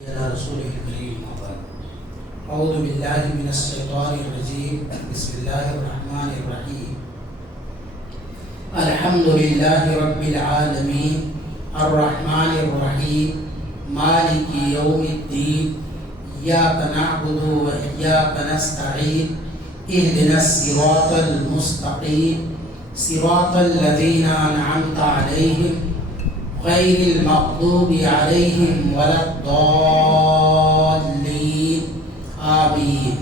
رسول الكريم أعوذ بالله من الشيطان الرجيم بسم الله الرحمن الرحيم الحمد لله رب العالمين الرحمن الرحيم مالك يوم الدين إياك نعبد وإياك نستعين اهدنا الصراط المستقيم صراط الذين أنعمت عليهم غير المغضوب عليهم ولا الضالين آمین۔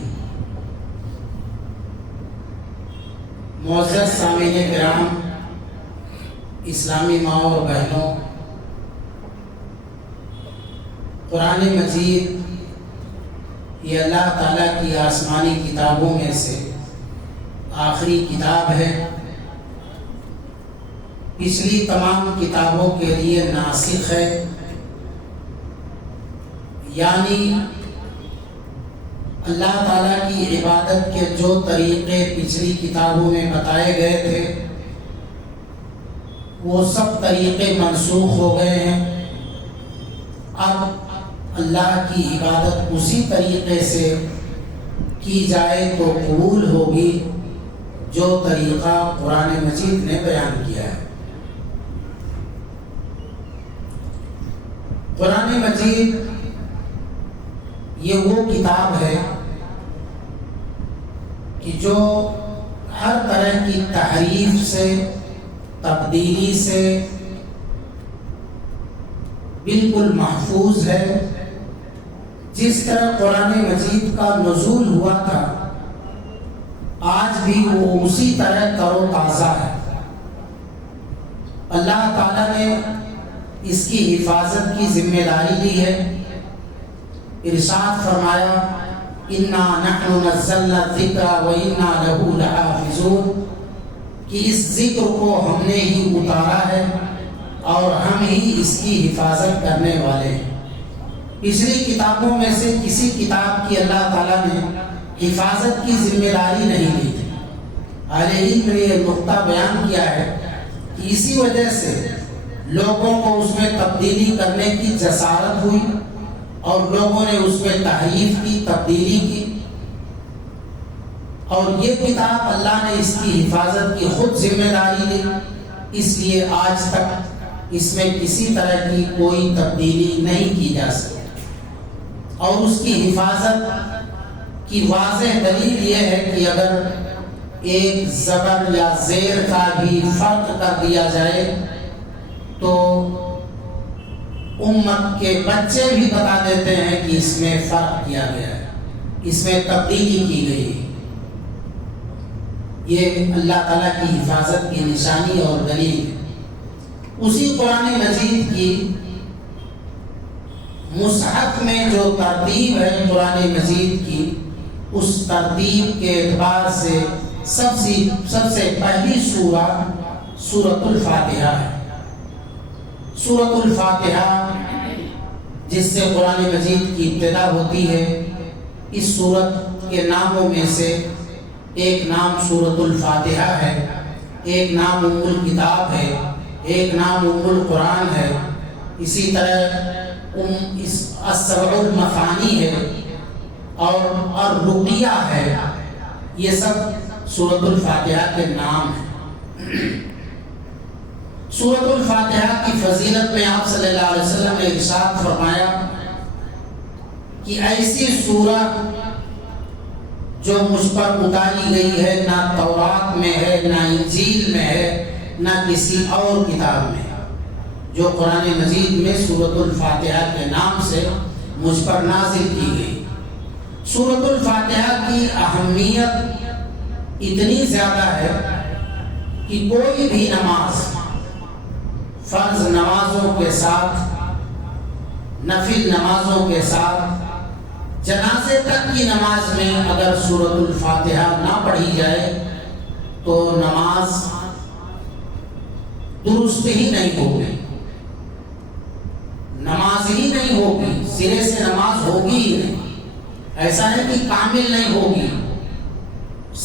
معزز سامعین کرام، اسلامی ماں اور بہنوں، قرآن مجید یہ اللہ تعالیٰ کی آسمانی کتابوں میں سے آخری کتاب ہے۔ پچھلی تمام کتابوں کے لیے ناسخ ہے، یعنی اللہ تعالیٰ کی عبادت کے جو طریقے پچھلی کتابوں میں بتائے گئے تھے وہ سب طریقے منسوخ ہو گئے ہیں۔ اب اللہ کی عبادت اسی طریقے سے کی جائے تو قبول ہوگی جو طریقہ قرآن مجید نے بیان کیا ہے۔ قرآن مجید یہ وہ کتاب ہے کہ جو ہر طرح کی تحریف سے، تبدیلی سے بالکل محفوظ ہے۔ جس طرح قرآن مجید کا نزول ہوا تھا آج بھی وہ اسی طرح تر و تازہ ہے۔ اللہ تعالیٰ نے اس کی حفاظت کی ذمہ داری لی ہے۔ ارشاد فرمایا اِنَّا نَحْنُ نَزَّلْنَا الذِّكْرَ وَإِنَّا لَهُ لَحَافِظُونَ، کہ اس ذکر کو ہم نے ہی اتارا ہے اور ہم ہی اس کی حفاظت کرنے والے ہیں۔ پچھلی کتابوں میں سے کسی کتاب کی اللہ تعالیٰ نے حفاظت کی ذمہ داری نہیں لی تھی۔ اہل علم نے یہ نقطہ بیان کیا ہے کہ اسی وجہ سے لوگوں کو اس میں تبدیلی کرنے کی جسارت ہوئی اور لوگوں نے اس میں تحریف کی، تبدیلی کی، اور یہ کتاب اللہ نے اس کی حفاظت کی خود ذمہ داری لی، اس لیے آج تک اس میں کسی طرح کی کوئی تبدیلی نہیں کی جا سکتی۔ اور اس کی حفاظت کی واضح دلیل یہ ہے کہ اگر ایک زبر یا زیر کا بھی فرق کر دیا جائے تو امت کے بچے بھی بتا دیتے ہیں کہ اس میں فرق کیا گیا ہے، اس میں تبدیلی کی گئی ہے۔ یہ اللہ تعالیٰ کی حفاظت کی نشانی اور دلیل ہے۔ اسی قرآن مجید کی مصحف میں جو ترتیب ہے قرآن مجید کی، اس ترتیب کے اعتبار سے سب سے پہلی سورہ سورۃ الفاتحہ ہے۔ سورۃ الفاتحہ جس سے قرآن مجید کی ابتدا ہوتی ہے، اس سورت کے ناموں میں سے ایک نام سورۃ الفاتحہ ہے، ایک نام ام الکتاب ہے، ایک نام ام القرآن ہے، اسی طرح السبع المثانی ہے اور الرقیہ ہے۔ یہ سب سورۃ الفاتحہ کے نام ہیں۔ سورۃ الفاتحہ کی فضیلت میں آپ صلی اللہ علیہ وسلم نے ارشاد فرمایا کہ ایسی سورت جو مجھ پر اتاری گئی ہے نہ تورات میں ہے، نہ انجیل میں ہے، نہ کسی اور کتاب میں ہے، جو قرآن مجید میں سورۃ الفاتحہ کے نام سے مجھ پر نازل کی گئی۔ سورۃ الفاتحہ کی اہمیت اتنی زیادہ ہے کہ کوئی بھی نماز، فرض نمازوں کے ساتھ، نفل نمازوں کے ساتھ، جنازے تک کی نماز میں اگر سورۃ الفاتحہ نہ پڑھی جائے تو نماز درست ہی نہیں ہوگی، نماز ہی نہیں ہوگی، سرے سے نماز ہوگی ہی نہیں۔ ایسا ہے کہ کامل نہیں ہوگی،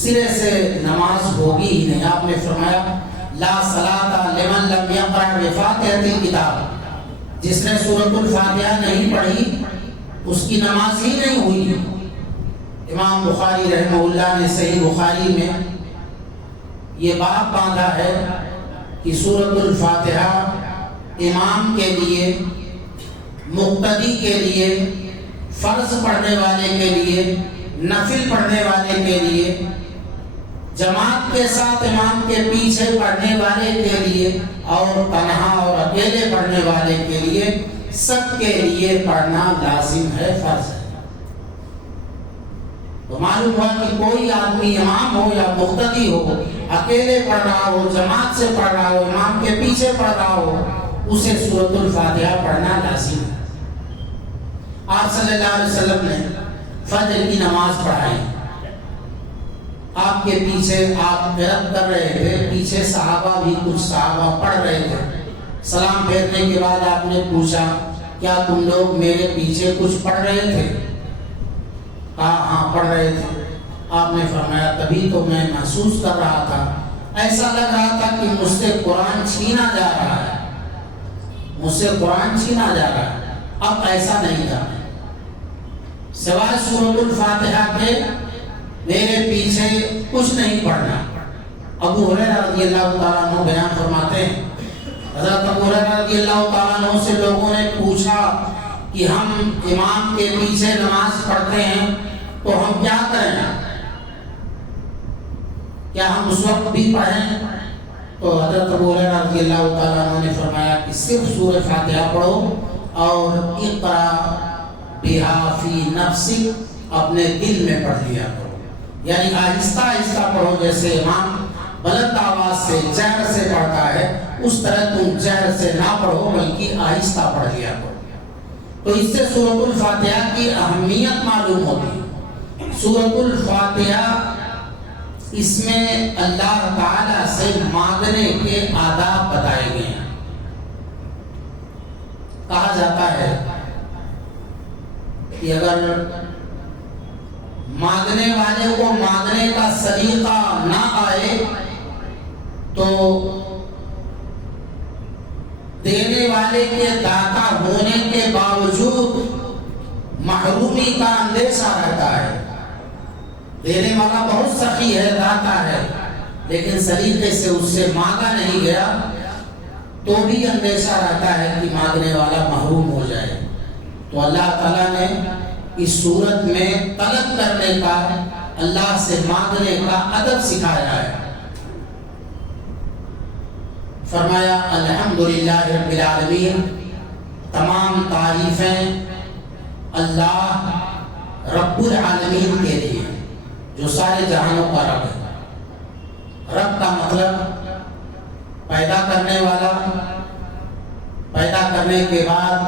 سرے سے نماز ہوگی ہی نہیں۔ آپ نے فرمایا لا صلاۃ لمن لم یقرأ بفاتحۃ الکتاب، جس نے سورۃ الفاتحہ نہیں پڑھی اس کی نماز ہی نہیں ہوئی۔ امام بخاری رحمہ اللہ نے صحیح بخاری میں یہ باب باندھا ہے کہ سورۃ الفاتحہ امام کے لیے، مقتدی کے لیے، فرض پڑھنے والے کے لیے، نفل پڑھنے والے کے لیے، جماعت کے ساتھ امام کے پیچھے پڑھنے والے کے لیے، اور تنہا اور اکیلے پڑھنے والے کے لیے، سب کے لیے پڑھنا لازم ہے، فرض ہے۔ تو معلوم ہوا کہ کوئی آدمی امام ہو یا مقتدی ہو، اکیلے پڑھ رہا ہو، جماعت سے پڑھ رہا ہو، امام کے پیچھے پڑھ رہا ہو، اسے سورۃ الفاتحہ پڑھنا لازم ہے۔ آپ صلی اللہ علیہ وسلم نے فجر کی نماز پڑھائی، آپ کے پیچھے آپ قرأت کر رہے تھے، پیچھے صحابہ بھی کچھ صحابہ پڑھ رہے تھے۔ سلام پھیرنے کے بعد آپ نے پوچھا کیا تم لوگ میرے پیچھے کچھ پڑھ رہے تھے؟ کہا ہاں پڑھ رہے تھے۔ آپ نے فرمایا تبھی تو میں محسوس کر رہا تھا، ایسا لگ رہا تھا کہ مجھ سے قرآن چھینا جا رہا ہے، مجھ سے قرآن چھینا جا رہا ہے۔ اب ایسا نہیں تھا، سوائے سورۃ الفاتحہ کے میرے پیچھے کچھ نہیں پڑھنا۔ ابو ہریرہ رضی اللہ تعالیٰ عنہ بیان فرماتے ہیں، حضرت ابو ہریرہ رضی اللہ تعالیٰ عنہ سے لوگوں نے پوچھا کہ ہم امام کے پیچھے نماز پڑھتے ہیں تو ہم کیا کریں، کیا ہم اس وقت بھی پڑھیں؟ تو حضرت ابو ہریرہ رضی اللہ تعالیٰ عنہ نے فرمایا کہ صرف سورہ فاتحہ پڑھو اور اقرا بہا فی نفسک، اپنے دل میں پڑھ لیا کرو، یعنی آہستہ آہستہ پڑھو، جیسے امام بلند آواز سے جہر سے پڑھتا ہے اس طرح تم جہر سے نہ پڑھو بلکہ آہستہ پڑھ لیا کرو۔ تو اس سے سورۃ الفاتحہ کی اہمیت معلوم ہوتی ہے۔ سورۃ الفاتحہ اس میں اللہ تعالی سے مانگنے کے آداب بتائے گئے ہیں۔ کہا جاتا ہے کہ اگر مانگنے والے کو مانگنے کا سلیقہ نہ آئے تو دینے والے کے داتا ہونے کے باوجود محرومی کا اندیشہ رہتا ہے۔ دینے والا بہت سخی ہے، داتا ہے، لیکن سلیقے سے اس سے مانگا نہیں گیا تو بھی اندیشہ رہتا ہے کہ مانگنے والا محروم ہو جائے۔ تو اللہ تعالیٰ نے اس صورت میں طلب کرنے کا، اللہ سے مانگنے کا ادب سکھایا ہے۔ فرمایا الحمدللہ رب العالمین، تمام تعریفیں اللہ رب العالمین کے لیے جو سارے جہانوں کا رب ہے۔ رب کا مطلب پیدا کرنے والا، پیدا کرنے کے بعد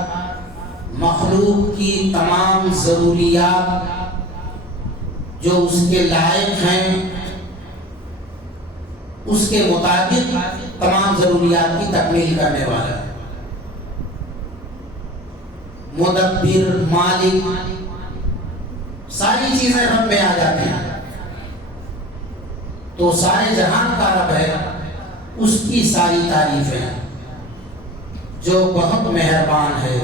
مخلوق کی تمام ضروریات جو اس کے لائق ہیں اس کے مطابق تمام ضروریات کی تکمیل کرنے والا ہے۔ مدبر، مالک، ساری چیزیں رب میں آ جاتی ہیں۔ تو سارے جہان کا رب ہے، اس کی ساری تعریفیں، جو بہت مہربان ہے،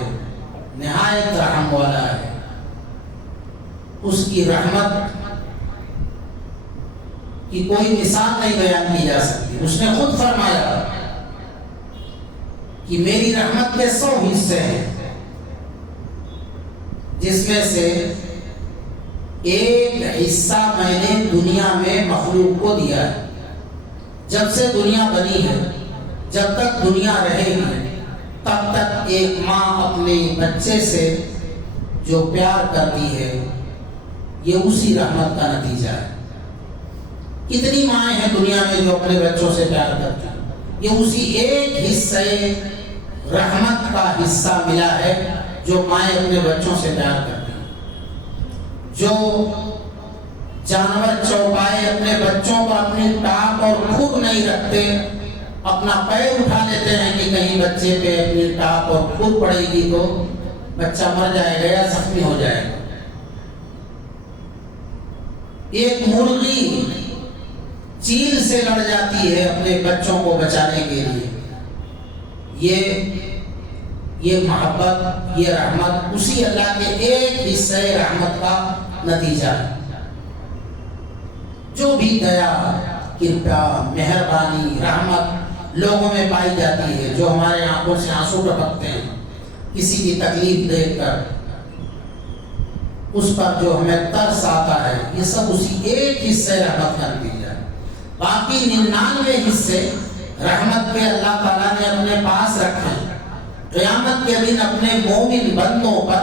نہایت رحم والا ہے۔ اس کی رحمت کی کوئی مثال نہیں بیان کی جا سکتی۔ اس نے خود فرمایا کہ میری رحمت کے 100 حصے ہیں، جس میں سے ایک حصہ میں نے دنیا میں مخلوق کو دیا ہے۔ جب سے دنیا بنی ہے، جب تک دنیا رہے گی، تب تک ایک ماں اپنے بچے سے جو پیار کرتی ہے یہ اسی رحمت کا نتیجہ ہے۔ کتنی مائیں ہیں دنیا میں جو اپنے بچوں سے پیار کرتی ہیں، یہ اسی ایک حصے رحمت کا حصہ ملا ہے جو مائیں اپنے بچوں سے پیار کرتی ہیں۔ جو جانور چوپائے اپنے بچوں کو اپنی ٹانگ اور کھوب نہیں رکھتے، اپنا پیر اٹھا لیتے ہیں کہ کہیں بچے پہ اپنی ٹانگ اور کھوب پڑے گی تو بچہ مر جائے گا یا زخمی ہو جائے گا۔ ایک مرغی چیل سے لڑ جاتی ہے اپنے بچوں کو بچانے کے لیے، یہ یہ محبت، یہ رحمت اسی اللہ کے ایک حصے رحمت کا نتیجہ ہے۔ جو بھی دیا، کرپا، مہربانی، رحمت لوگوں میں پائی جاتی ہے، جو ہمارے آنکھوں سے آنسو ٹپکتے ہیں کسی کی تکلیف دیکھ کر، اس پر جو ہمیں ترس آتا ہے، یہ سب اسی ایک حصے رحمت کا نتیجہ ہے۔ باقی 99 حصے رحمت کے اللہ تعالیٰ نے اپنے پاس رکھے ہیں۔ قیامت کے دن اپنے مومن بندوں پر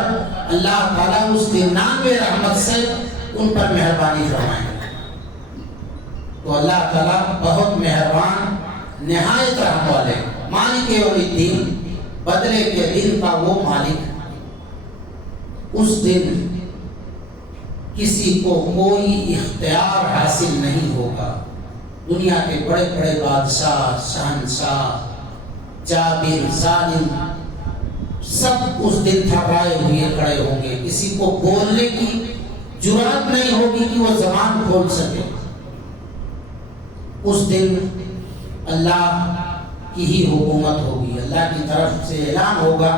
اللہ تعالیٰ اس 99 رحمت سے ان پر مہربانی فرمائیں گے۔ تو اللہ تعالیٰ بہت مہربان، نہایت رحم والے، مالک یوم الدین، بدلے کے دن کا وہ مالک۔ اس دن کسی کو کوئی اختیار حاصل نہیں ہوگا۔ دنیا کے بڑے بڑے بادشاہ، شہنشاہ، جابر، ظالم، سب اس دن تھرائے ہوئے کھڑے ہوں گے۔ کسی کو بولنے کی جرات نہیں ہوگی کہ وہ زبان کھول سکے۔ اس دن اللہ کی ہی حکومت ہوگی، اللہ کی طرف سے اعلان ہوگا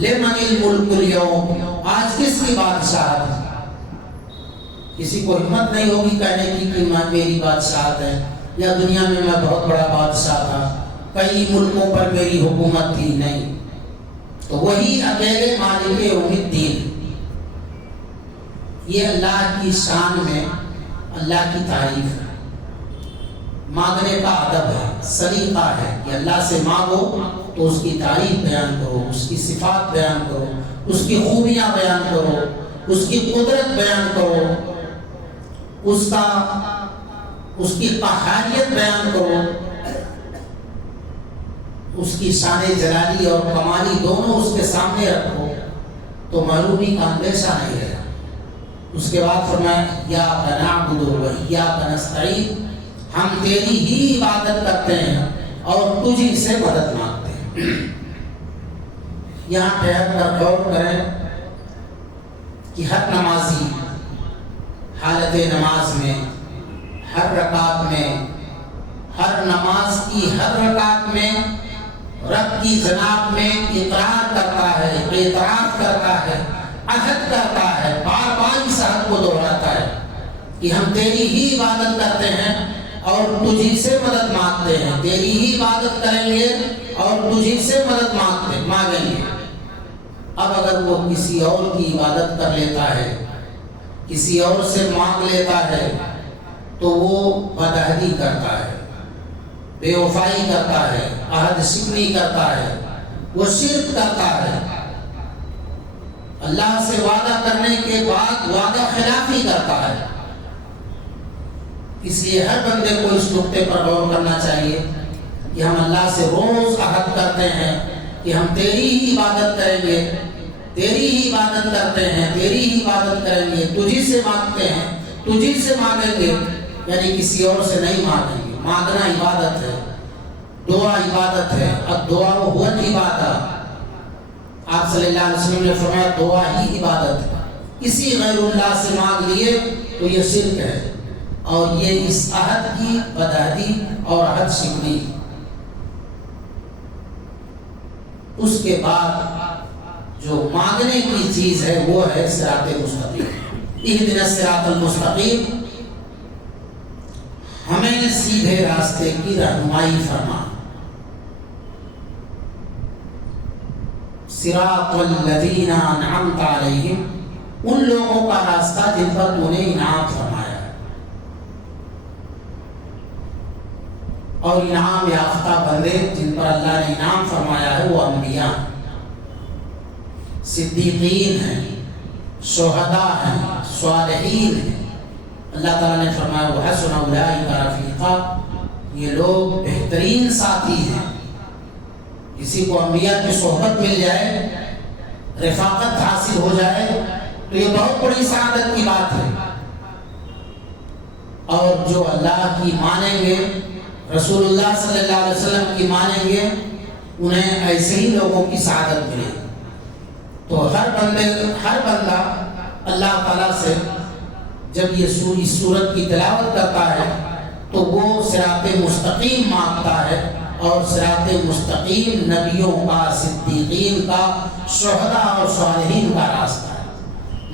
لمن الملک اليوم، آج کس کی بادشاہت ہے۔ کسی کو ہمت نہیں ہوگی کہنے کی کہ میری بادشاہت ہے، یا دنیا میں میں بہت بڑا بادشاہ تھا، کئی ملکوں پر میری حکومت تھی، نہیں۔ تو وہی اکیلے مالک یوم الدین۔ یہ اللہ کی شان میں اللہ کی تعریف ہے، مانگنے کا ادب ہے، سلیقہ ہے کہ اللہ سے مانگو تو اس کی تعریف بیان کرو، اس کی صفات بیان کرو، اس کی خوبیاں بیان کرو، اس کی قدرت بیان کرو، اس کی قہاریت بیان کرو، اس کی شان جلالی اور کمالی دونوں اس کے سامنے رکھو تو معلومی کا اندیشہ نہیں رہا۔ اس کے بعد فرمایا ایاک نعبد و ایاک نستعین، ہم تیری ہی عبادت کرتے ہیں اور تجھی سے مدد مانگتے ہیں۔ یہاں ٹھہر کر غور کریں کہ ہر نمازی حالت نماز میں، ہر رکعت میں، ہر نماز کی ہر رکعت میں رب کی جناب میں اقرار کرتا ہے، اعتراف کرتا ہے، عہد کرتا ہے، بار بار اس عہد کو دہراتا ہے کہ ہم تیری ہی عبادت کرتے ہیں اور تجھی سے مدد مانگتے ہیں، تیری ہی عبادت کریں گے اور تجھی سے مدد مانگیں گے۔ اب اگر وہ کسی اور کی عبادت کر لیتا ہے، کسی اور سے مانگ لیتا ہے تو وہ بدعہدی کرتا ہے، بے وفائی کرتا ہے، عہد شکنی کرتا ہے، وہ شرک کرتا ہے، اللہ سے وعدہ کرنے کے بعد وعدہ خلافی کرتا ہے۔ اس لیے ہر بندے کو اس نقطے پر غور کرنا چاہیے کہ ہم اللہ سے روز عہد کرتے ہیں کہ ہم تیری ہی عبادت کریں گے، تیری ہی عبادت کرتے ہیں، تیری ہی عبادت کریں گے، تجھی سے مانگتے ہیں، تجھی سے مانگیں گے، یعنی کسی اور سے نہیں مانگیں گے۔ مانگنا عبادت ہے، دعا عبادت ہے، الدعاء هو العبادہ۔ آپ صلی اللہ علیہ وسلم نے فرمایا دعا ہی عبادت ہے، کسی غیر اللہ سے مانگ لیے تو یہ شرک ہے، اور یہ اس عہد کی بدعہدی اور عہد شکنی۔ اس کے بعد جو مانگنے کی چیز ہے وہ ہے صراط مستقیم، اہدنا الصراط المستقیم، ہمیں سیدھے راستے کی رہنمائی فرما۔ صراط الذین انعمت علیہم، ان لوگوں کا راستہ جن پر تو نے انعام فرمایا ہے، اور انعام یافتہ بندے جن پر اللہ نے انعام فرمایا ہے وہ انبیاء، صدیقین ہیں، شہداء ہیں، صالحین ہیں۔ اللہ تعالیٰ نے فرمایا وَحَسُنَ أُولَٰئِکَ رَفِیقًا، یہ لوگ بہترین ساتھی ہیں۔ کسی کو انبیاء کی صحبت مل جائے، رفاقت حاصل ہو جائے تو یہ بہت بڑی سعادت کی بات ہے۔ اور جو اللہ کی مانیں گے، رسول اللہ صلی اللہ علیہ وسلم کی مانیں گے، انہیں ایسے ہی لوگوں کی سعادت ملے۔ تو ہر بندہ اللہ تعالیٰ سے جب یہ سورت کی تلاوت کرتا ہے تو وہ صراط مستقیم مانگتا ہے، اور صراط مستقیم نبیوں کا، صدیقین کا، شہداء اور صالحین کا راستہ ہے۔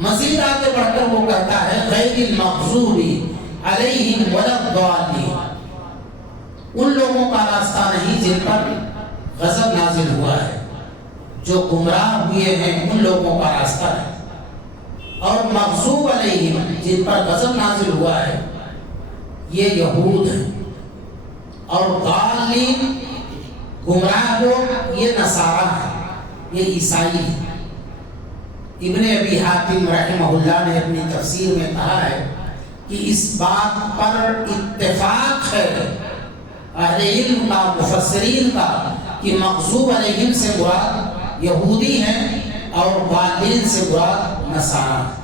مزید آگے بڑھ کر وہ کہتا ہے غیر المغضوب علیہم ولا الضالین، ان لوگوں کا راستہ نہیں جن پر غضب نازل ہوا ہے، جو گمراہ ہوئے ہیں ان لوگوں کا راستہ ہے۔ اور مغضوب علیہم جن پر غضب نازل ہوا ہے یہ یہود ہیں، اور ضالین گمراہ لوگ یہ نصارہ ہیں، یہ عیسائی ہیں۔ ابن ابی حاتم رحمہ اللہ نے اپنی تفسیر میں کہا ہے کہ اس بات پر اتفاق ہے اہل علم کا، مفسرین کا، کہ مغضوب علیہم سے مراد یہودی ہیں اور ضالین سے مراد نصارہ ہیں۔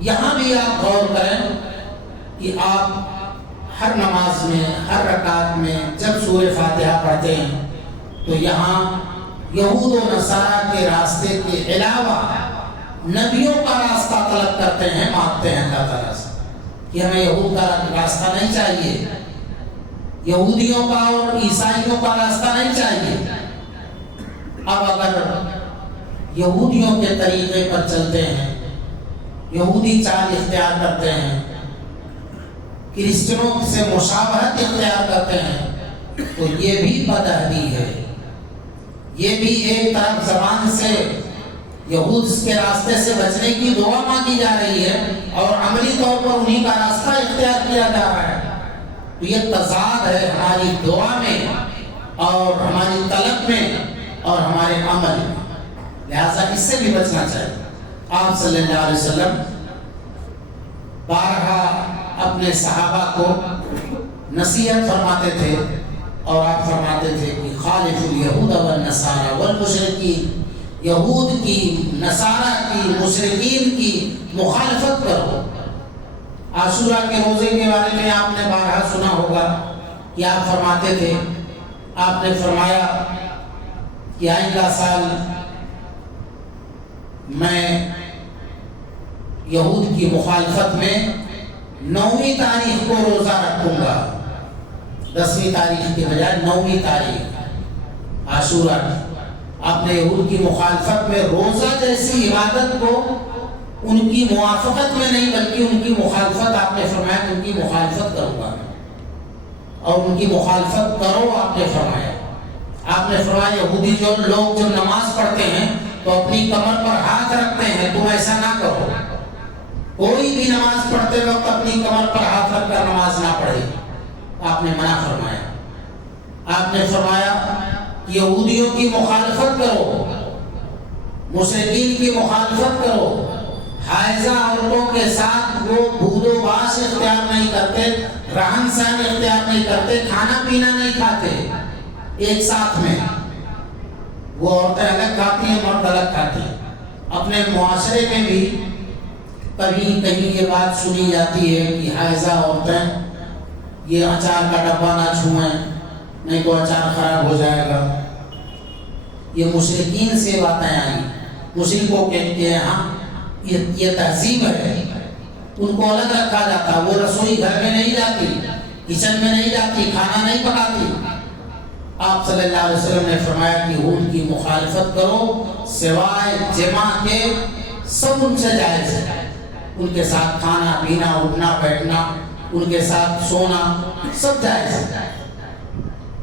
یہاں بھی آپ غور کریں کہ آپ ہر نماز میں، ہر رکعت میں جب سورہ فاتحہ پڑھتے ہیں تو یہاں یہود و نصارہ کے راستے کے علاوہ نبیوں کا راستہ طلب کرتے ہیں، مانگتے ہیں اللہ تعالیٰ سے کہ ہمیں یہود کا راستہ نہیں چاہیے، یہودیوں کا اور عیسائیوں کا راستہ نہیں چاہیے۔ اب اگر یہودیوں کے طریقے پر چلتے ہیں، یہودی چال اختیار کرتے ہیں، کرسچنوں سے مشابہت اختیار کرتے ہیں تو یہ بھی بدعہدی ہے۔ یہ بھی ایک طرف زبان سے یہود کے راستے سے بچنے کی دعا مانگی جا رہی ہے اور عملی طور پر انہی کا راستہ اختیار کیا جا رہا ہے، تو یہ تضاد ہے ہماری دعا میں اور ہماری طلب میں اور ہمارے عمل میں، لہذا اس سے بھی بچنا چاہیے۔ آپ صلی اللہ علیہ وسلم بارہا اپنے صحابہ کو نصیحت فرماتے تھے اور آپ فرماتے تھے کہ خالف الیہود والنصارى والمشرکین، یہود کی، نصارہ کی، مشرکین کی مخالفت کرو۔ عاشورہ کے روزے کے بارے میں آپ نے بارہا سنا ہوگا کہ آپ فرماتے تھے، آپ نے فرمایا کہ آئندہ سال میں یہود کی مخالفت میں 9ویں تاریخ کو روزہ رکھوں گا، 10ویں تاریخ کے بجائے 9ویں تاریخ عاشورہ۔ آپ نے یہود کی مخالفت میں روزہ جیسی عبادت کو ان کی موافقت میں نہیں بلکہ ان کی مخالفت، آپ نے فرمایا کہ ان کی مخالفت کروں گا، اور ان کی مخالفت کرو آپ نے فرمایا۔ آپ نے فرمایا یہودی جو لوگ جو نماز پڑھتے ہیں تو اپنی کمر پر ہاتھ رکھتے ہیں، تم ایسا نہ کرو، کوئی بھی نماز پڑھتے وقت اپنی کمر پر ہاتھ رکھ کر نماز نہ پڑھے، آپ نے منع فرمایا۔ آپ نے فرمایا یہودیوں کی مخالفت کرو، مشرکین کی مخالفت کرو، حائضہ عورتوں کے ساتھ وہ بھود و باش اختیار نہیں کرتے، رہن سہن اختیار نہیں کرتے، کھانا پینا نہیں کھاتے ایک ساتھ میں، وہ عورتیں الگ کھاتی ہیں، مرد الگ کھاتے ہیں۔ اپنے معاشرے میں بھی کبھی کہیں یہ بات سنی جاتی ہے کہ حائضہ عورتیں یہ اچار کا ڈبہ نہ چھوئیں نہیں تو اچار خراب ہو جائے گا۔ یہ مشرکین سے باتیں آئیں، مشرکوں کے ہاں یہ تہذیب ہے، ان کو الگ رکھا جاتا، وہ رسوئی گھر میں نہیں جاتی، کچن میں نہیں جاتی، کھانا نہیں پکاتی۔ آپ صلی اللہ علیہ وسلم نے فرمایا کہ یہود کی مخالفت کرو، سوائے جماع کے سب ان سے جائز ہے، ان کے ساتھ کھانا پینا، اٹھنا بیٹھنا، ان کے ساتھ سونا سب جائز ہے۔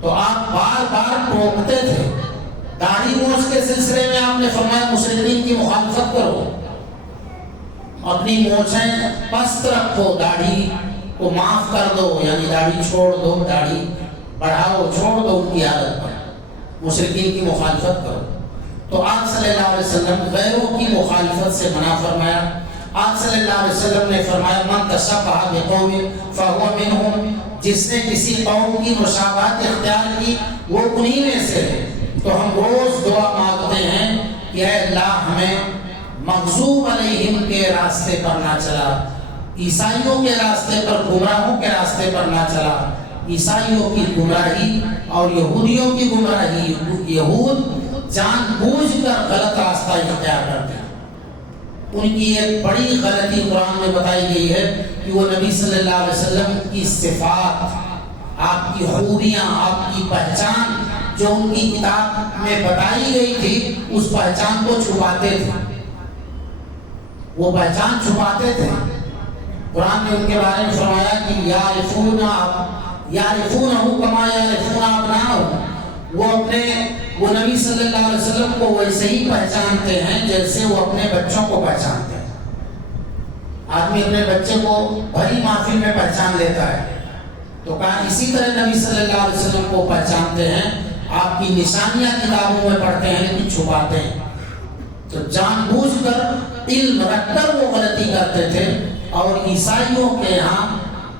تو آپ بار بار ٹوکتے تھے۔ داڑھی مونچھ کے سلسلے میں آپ نے فرمایا مشرکین کی مخالفت کرو، اپنی مونچھیں پست رکھو، داڑھی کو معاف کر دو، یعنی داڑھی چھوڑ دو، داڑھی بڑھاؤ، چھوڑ دو ان کی عادت پر، مشرکین کی مخالفت کرو۔ تو آپ صلی اللہ علیہ وسلم غیروں کی مخالفت سے منع فرمایا۔ آپ صلی اللہ علیہ وسلم نے فرمایا من تشبہ بقوم فہو منہم، جس نے کسی قوم کی مشابہت اختیار کی وہ انہی میں سے ہے۔ تو ہم روز دعا مانگتے ہیں کہ اے اللہ ہمیں مغضوب علیہم کے راستے پر نہ چلا، عیسائیوں کے راستے پر، گمراہوں کے راستے پر نہ چلا۔ عیسائیوں کی گمراہی اور یہودیوں کی گمراہی، یہود جان بوجھ کر غلط راستہ اختیار کرتے ہیں۔ ان کی ایک بڑی غلطی قرآن میں بتائی گئی ہے کہ وہ نبی صلی اللہ علیہ وسلم کی صفات آپ کی خوبیاں، آپ کی پہچان جو ان کی کتاب میں بتائی گئی تھی اس پہچان کو چھپاتے تھے، وہ پہچان چھپاتے تھے۔ قرآن نے ان کے بارے میں فرمایا کہ یعرفونہ کما یعرفون ابناءہم، وہ نبی صلی اللہ علیہ وسلم کو ویسے ہی پہچانتے ہیں جیسے وہ اپنے بچوں کو پہچانتے ہیں۔ آدمی اپنے بچے کو بھری محفل میں پہچان لیتا ہے، تو کہا اسی طرح نبی صلی اللہ علیہ وسلم کو پہچانتے ہیں، آپ کی نشانیاں کتابوں میں پڑھتے ہیں لیکن چھپاتے ہیں۔ تو جان بوجھ کر علم رکھ کر وہ غلطی کرتے تھے، اور عیسائیوں کے یہاں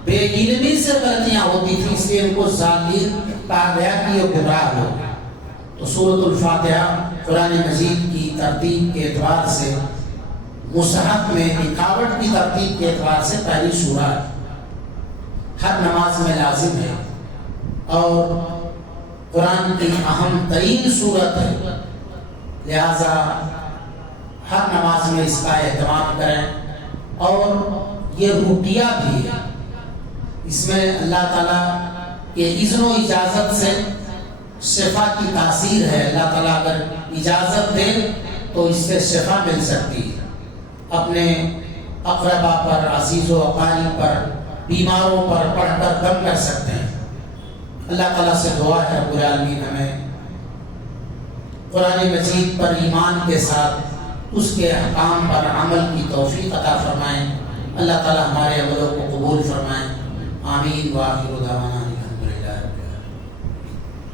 بے علمی سے غلطیاں ہوتی تھی، اس لیے ان کو ضالین کہا گیا کہ یہ گمراہ لوگ۔ تو سورۃ الفاتحہ قرآن مجید کی ترتیب کے اعتبار سے، مصحف میں لکھاوٹ کی ترتیب کے اعتبار سے پہلی سورہ ہے، ہر نماز میں لازم ہے اور قرآن کی اہم ترین سورت ہے، لہذا ہر نماز میں اس کا اہتمام کریں۔ اور یہ رقیہ بھی ہے، اس میں اللہ تعالیٰ کے اذن و اجازت سے شفا کی تاثیر ہے۔ اللہ تعالیٰ اگر اجازت دے تو اس سے شفا مل سکتی ہے، اپنے اقربا پر، عزیز و اقارب پر، بیماروں پر پڑھ کر دم کر سکتے ہیں۔ اللہ تعالیٰ سے دعا ہے رب العالمین ہمیں قرآن مجید پر ایمان کے ساتھ اس کے احکام پر عمل کی توفیق عطا فرمائیں۔ اللہ تعالیٰ ہمارے عملوں کو قبول فرمائیں۔ آمین وآخر دعوانا۔